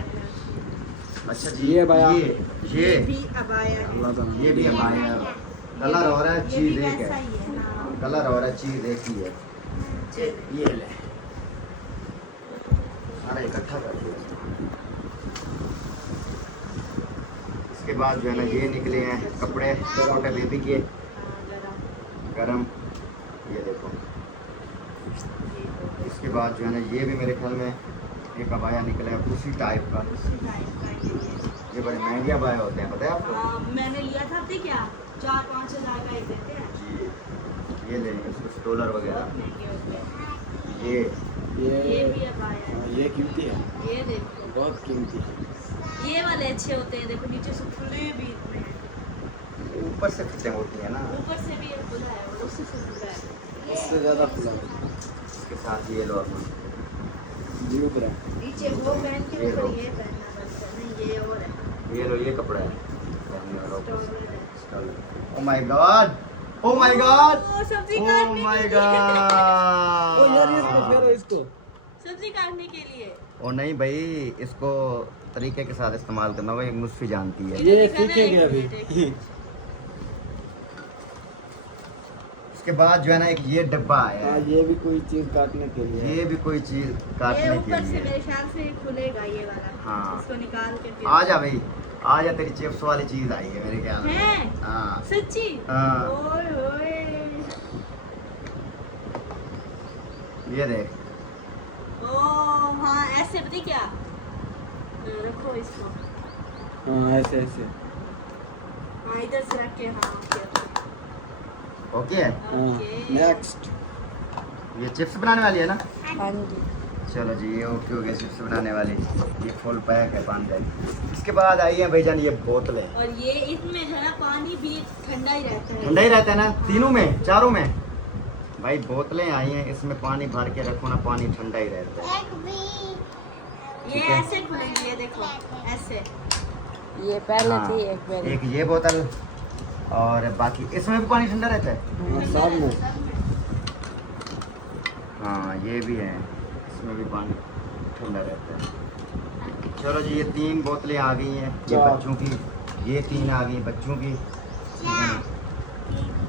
अच्छा जी, ये भैया। ये ये भी अब आया है। ये भी हमारे कलर हो रहा है, ये चीज भी एक वैसा है। ही है, हाँ। कलर हो रहा है, चीज एक ही है। ये ले सारा इकट्ठा कर दिया। इसके बाद जो है ना ये निकले हैं कपड़े छोटे बेबी के, हाँ, गरम। ये देखो, इसके बाद जो है ना ये भी मेरे ख्याल में एक अबाया निकला है उसी टाइप का। ये बड़े महंगे अबाया होते हैं, पता है आपको। हाँ, मैंने लिया था, पता है क्या, 4-5 हज़ार का एक देते हैं। जी, ये ले इसको स्टोलर बहुत वगैरह। महंगे होते हैं। ये ये भी अब आया है। हाँ, ये कीमती है, ये देखो, बहुत कीमती है। ये वाले अच्छे होते हैं, देखो नीचे से खुले भी इतने हैं। ऊपर से फिटिंग होती है ना। ऊपर से भी ये खुला है और उससे से खुला है। इससे ज़्यादा खुला है। इसके साथ ये लो अपना। ड्यूब रहा है। नीचे वो पहन के ये ऊपर लो। ये पहनना पड़ता है। नहीं, ये और है। ये लो, ये कपड़ा है पहनने वाला ऊपर से। स्टोलर है। Oh my God, oh my God, oh, सब्जी ओ काटने माय के लिए। गॉड। ओ यार, इसको फेरो इसको। सब्जी काटने के लिए। ओ नहीं भाई, इसको तरीके के साथ इस्तेमाल करना होगा, एक मुस्फी जानती है। ये सीखेंगे अभी। इसके बाद जो है ना एक ये डब्बा आया हाँ, है, ये भी कोई चीज काटने के लिए। ये भी कोई चीज ये काटने के ऊपर से लिए। मेरे ख्याल से खुलेगा ये वाला। हाँ। इसको निकाल के फिर। आ जा भाई, आ जा, तेरी चिप्स वाली चीज आई है मेरे ख्याल में। है? हाँ सच्ची? हाँ। ओए होए। ये देख, ओ हाँ, ऐसे पता है क्या, रखो इसको। हाँ, ऐसे ऐसे। हाँ, इधर से रख के। हाँ, ओके। ओके। नेक्स्ट। ये चिप्स बनाने वाली है ना। हाँ जी। चलो जी, ये ओके हो गया, चिप्स बनाने वाली। ये फुल पैक है 5 दिन। इसके बाद आई है भाईजान ये बोतलें। और ये इसमें जो है ना पानी भी ठंडा ही रहता है। ठंडा ही रहता है ना, तीनों में, चारों में। भाई बोतलें आई हैं, इसमें पानी भर के रखो ना, पानी ठंडा ही रहता है। ये ठीक है। ऐसे खुलेंगे, ये देखो ऐसे। ये पहले हाँ, थी एक पहले। एक ये बोतल और बाकी इसमें भी पानी ठंडा रहता है। हाँ, सब में हाँ ये भी है, इसमें भी पानी ठंडा रहता है। चलो जी, ये 3 बोतलें आ गई हैं, ये चार। बच्चों की, ये 3 आ गई बच्चों की, ठीक है ना?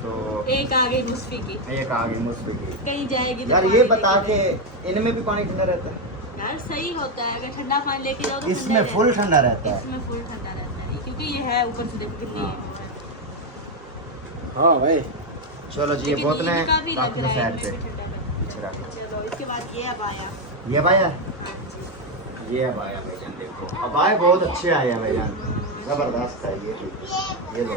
तो एक आ गई मुस्फी की, एक आ गई मुझसे की। कहीं जाएगी तो यार पानी ये लेके बता के जाएगी। इनमें भी पानी ठंडा रहता है? यार सही होता है, अगर ठंडा पानी लेके जाओ तो इसमें ठंडा फुल रहता ठंडा रहता है। है। इसमें फुल ठंडा रहता है क्योंकि ये है ऊपर से देखो कितनी है। हाँ भाई। चलो जी, ये लेकिन बोतलें इनका भी लग बाकी रहा है साइड इनमें पे भी ठंडा रहता पीछे रख लो। है। चलो इसके बाद ये अब आया। ये भाया, हाँ जी। ये अब आया भाईजान, देखो अब आए बहुत अच्छे आए हैं भाईजान, जबरदस्त है ये लो।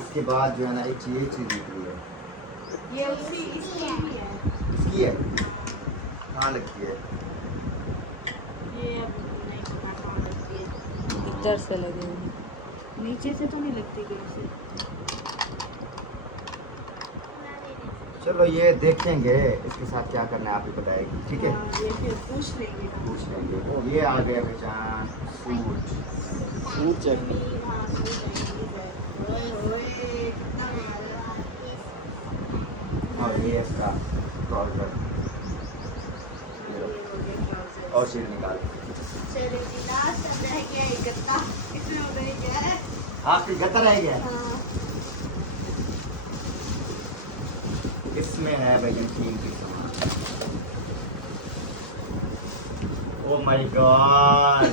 उसके बाद जो है ना एक ये चीज निकली है, ये उसी इसकी भी है। इसकी है, कहाँ लगती है? ये अब नहीं पता कहाँ लगती है। इधर से लगे नीचे से तो नहीं लगती कहीं से। चलो ये देखेंगे, इसके साथ क्या करना है आप ही बताएगी, ठीक है? हाँ, ये फिर पूछ लेंगे। पूछ लेंगे। ये आ गया भाईजान सूट, सूट चेक। हाँ, सूट है। ओए ओए कितना महंगा है। और ये इसका ट्राउजर और शीट निकाल। चलो जी, लास्ट अब रह गया एक गत्ता। इसमें हो गई क्या है? आपकी गत्ता रह गया, हाँ। इसमें है भाईजान कीमती सामान। ओह माय गॉड,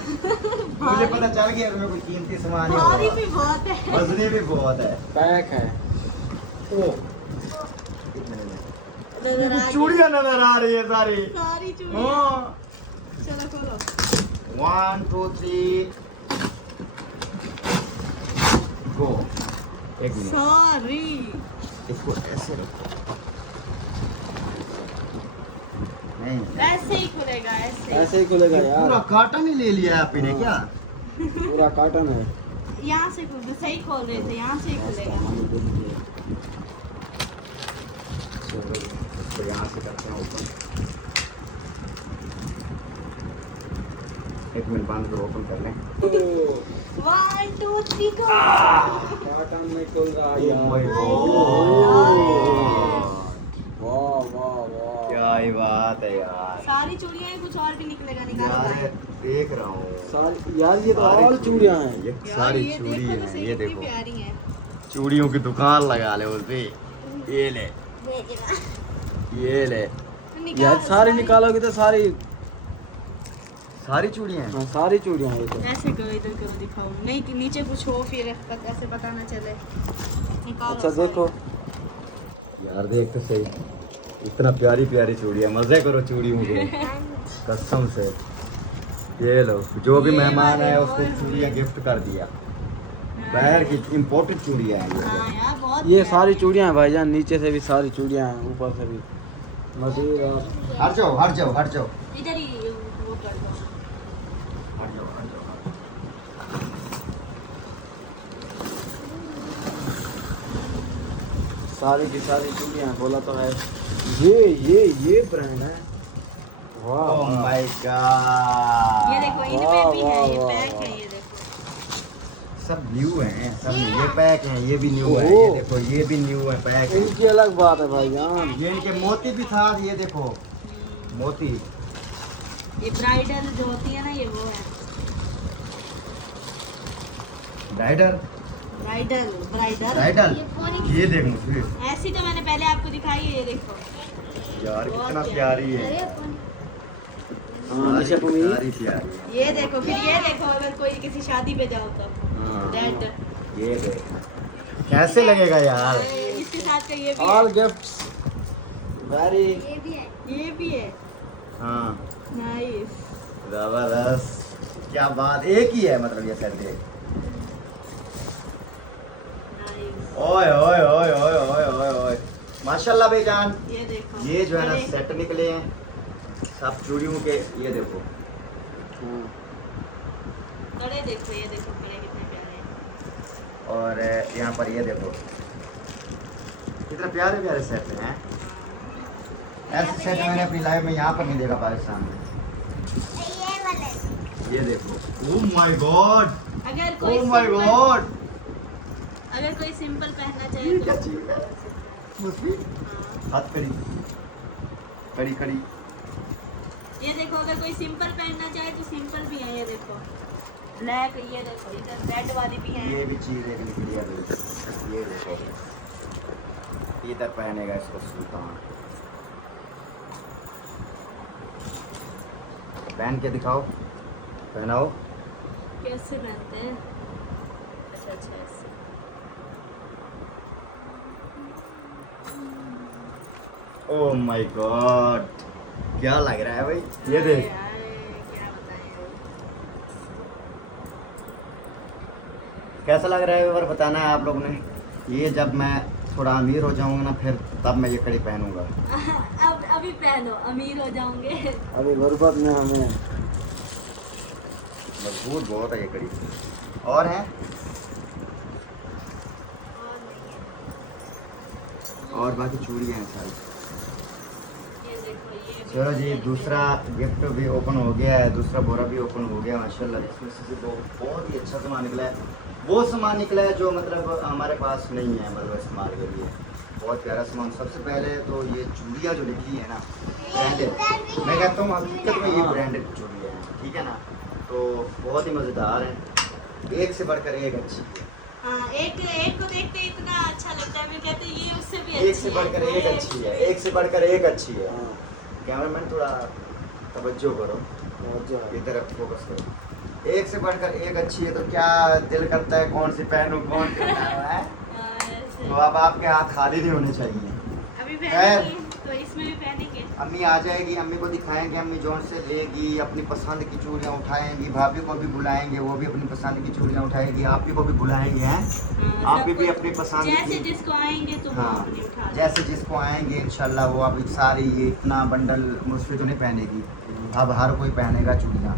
मुझे पता चल गया इसमें कोई कीमती सामान है, भारी भी बहुत है। वजनी भी बहुत है। पैक है। ओ नजर आ गई। चूड़ियां नजर आ रही है सारी। सारी चूड़ियां। हाँ। चलो खोलो। 1 2 3 गो। एक मिनट, सॉरी। इसको ऐसे रखो। नहीं, ऐसे ही खुलेगा, ऐसे ऐसे ही खुलेगा ये पूरा यार, कार्टन ही ले लिया आपने हाँ। क्या? पूरा कार्टन है। यहाँ से खुल, सही खोल रहे थे, यहाँ से ही खुलेगा। चलो इसको यहाँ से करते हैं ओपन। एक मिनट बंद करो, ओपन कर लें। 1 2 3 go। कार्टन में खुल रहा है Oh my यार। God। वाह वाह वाह। क्या ही बात है यार। सारी चूड़ियां हैं, कुछ और भी निकलेगा, निकालो यार भाई। देख रहा हूँ, सारी यार, ये तो सारी और चूड़ियां हैं। ये यार, सारी ये चूड़ी देखो तो है, सही ये कितनी देखो, प्यारी है। चूड़ियों की दुकान लगा ले उस पे। ये ले, ये ले, निकाल, यार सारी निकालोगे तो सारी, सारी चूड़ियां हैं। हाँ सारी चूड़ियां हैं ये तो। ऐसे करो, इधर करो, दिखाओ नहीं कि नीचे कुछ हो, फिर ऐसे पता ना चले। निकालो अच्छा सारी। देखो, यार देख तो सही, इतना प्यारी प्यारी चूड़ियां, मजे करो चूड़ियों के कसम से। ये लो, जो भी ये मेहमान वाले है उसको और- चूड़ियां गिफ्ट कर दिया। हाँ, बाहर की इम्पोर्टेड चूड़ियां हैं हाँ ये। यार, बहुत ये प्यारी सारी है। चूड़ियां हैं भाईजान, नीचे से भी सारी चूड़ियां हैं, ऊपर से भी मजीद। हट जाओ हट जाओ हट जाओ इधर ही वो कर दो। हट जाओ हट जाओ। सारी की सारी चूड़ियां, बोला तो है। ये ब्रांड है। वाह ओह वाह। माय गॉड, ये देखो, इनमें वाह, भी है, ये वाह, पैक वाह। है, ये देखो। सब न्यू हैं, सब ये पैक हैं, ये भी न्यू है, ये ओह। देखो ये भी न्यू है पैक है। इनकी अलग बात है भाईजान। ये इनके मोती भी था, ये देखो मोती। ये ब्राइडल जो होती है ना, ये वो है राइडर ब्राइडल। ब्राइडल राइडल, ये देख मुझे ऐसी तो मैंने पहले आपको दिखाई है, ये देखो। यार बहुत कितना प्यारी। प्यारी है। हाँ निशा पुनी। प्यारी प्यारी है। ये देखो, फिर ये देखो, अगर कोई किसी शादी पे जाओ तो हाँ, रेड। ये देख कैसे लगेगा यार। इसके साथ का ये भी ऑल है। Gifts very. ये भी है। हाँ नाइस। जबरदस्त, क्या बात, एक ही है मतलब ये सेट है। नाइस। ओए ओए ओए ओए ओए ओए ओए, माशाल्लाह भाईजान। ये देखो, ये जो है ना बड़े- सेट निकले हैं सब चूड़ियों के, ये देखो। बड़े देखो, ये देखो बड़े कितने प्यारे हैं। और यहाँ पर ये देखो कितने प्यारे प्यारे सेट हैं। ऐसे सेट मैंने अपनी लाइफ में यहाँ पर नहीं देखा पाकिस्तान में। ये देखो, ओह माय गॉड, अगर कोई ओह माय सिंपल गॉड, अगर कोई सिंपल पहनना ये चाहे क्या तो चीज है? मछली हाथ कड़ी कड़ी कड़ी। ये देखो, अगर कोई सिंपल पहनना चाहे तो सिंपल भी है। ये देखो ब्लैक, ये देखो इधर रेड वाली भी है। ये भी चीज एक निकली है भाई। ये देखो, इधर पहनेगा इसको सुल्तान। पहन के दिखाओ, पहनाओ। कैसे पहनते हैं? अच्छा अच्छा ऐसे। ओह माय गॉड, क्या लग रहा है भाई, ये देख। क्या बताएं। कैसा लग रहा है एक बार बताना है आप लोगों ने। ये जब मैं थोड़ा अमीर हो जाऊंगा ना, फिर तब मैं ये कड़ी पहनूंगा। अब अभी पहनो, अमीर हो जाओगे। अभी गुर्बत में हमें मजबूत बहुत है ये कड़ी। और है, और बाकी चूड़ियाँ हैं सारी। ये देखो, ये भी चलो जी, है। दूसरा गिफ्ट भी ओपन हो गया है, दूसरा बोरा भी ओपन हो गया माशाल्लाह। इसमें से बहुत ही अच्छा सामान निकला है। वो सामान निकला है जो मतलब हमारे पास नहीं है, मतलब इस्तेमाल के लिए। बहुत प्यारा सामान। सबसे पहले तो ये चूड़ियाँ जो निकली है ना, ब्रांडेड, मैं कहता हूँ हकीकत में ये ब्रांडेड चूड़ियाँ हैं, ठीक है ना। तो बहुत ही मज़ेदार हैं, एक से बढ़कर एक अच्छी है। हाँ, एक को देखते इतना अच्छा लगता है, मैं कहते हैं ये उससे भी एक से बढ़कर एक अच्छी है, एक से बढ़कर एक अच्छी है। हाँ, कैमरामैन थोड़ा तवज्जो करो, और जो है। इधर फोकस करो। एक से बढ़कर एक अच्छी है, तो क्या दिल करता है कौन सी पहनूं, कौन सी पहनूं, है? तो अब आपके हाथ खाली नहीं होने चाहिए। अभी खैर। पहनेंगे तो इसमें भी पहनेंगे। अम्मी आ जाएगी, अम्मी को दिखाएंगे, अम्मी जोन से लेगी, अपनी पसंद की चूड़ियाँ उठाएंगी, भाभी को भी बुलाएंगे, वो भी अपनी पसंद की चूड़ियाँ उठाएगी, आप ही को भी बुलाएंगे, हैं? हाँ, आप भी सबको- अपनी पसंद जैसे की, जिसको आएंगे तो वो हाँ, अपनी उठा लेंगे। जैसे जिसको आएंगे इंशाल्लाह वो अब सारी ये इतना बंडल मुझसे तो नहीं पहनेगी, अब हर कोई पहनेगा चूड़ियाँ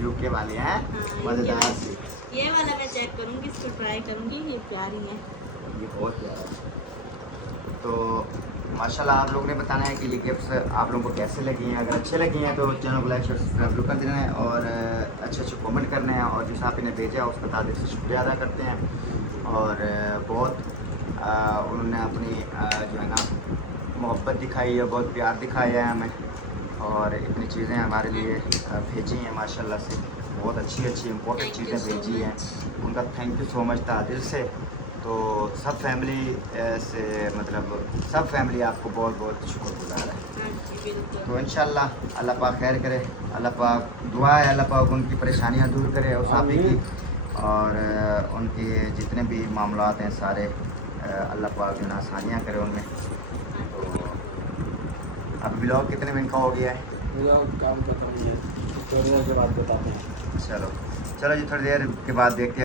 यूके वाले हैं, हाँ, मज़ेदार ये- सी। ये वाला मैं चेक करूंगी, इसको ट्राई करूंगी, ये प्यारी है। ये बहुत प्यारा है। तो माशाल्लाह आप लोगों ने बताना है कि ये गिफ्ट्स आप लोगों को कैसे लगी हैं। अगर अच्छे लगी हैं तो चैनल को लाइक शेयर सब्सक्राइब कर देना है, और अच्छे अच्छे कमेंट करने हैं, और जिस आप इन्हें भेजा उसका तादिल से शुक्रिया अदा करते हैं। और बहुत उन्होंने अपनी जो है ना मोहब्बत दिखाई है, बहुत प्यार दिखाया है हमें, और इतनी चीज़ें हमारे लिए भेजी हैं माशाल्लाह से। बहुत अच्छी अच्छी इम्पोर्टेंट Thank you चीज़ें so भेजी हैं, उनका थैंक यू सो मच था दिल से। तो सब फैमिली से मतलब सब फैमिली आपको बहुत बहुत शुक्रगुजार है। हाँ जी, बिल्कुल। तो इंशाल्लाह अल्लाह पाक खैर करे, अल्लाह पाक दुआ है अल्लाह पाक उनकी परेशानियां दूर करे और साफी की, और उनके जितने भी मामलात हैं सारे अल्लाह पाक जो है आसानियाँ करे उनमें। तो अब ब्लॉग कितने मिनट का हो गया है? मेरा काम खत्म नहीं है, थोड़ी देर के बाद बताते हैं। चलो चलो जी, थोड़ी देर के बाद देखते हैं।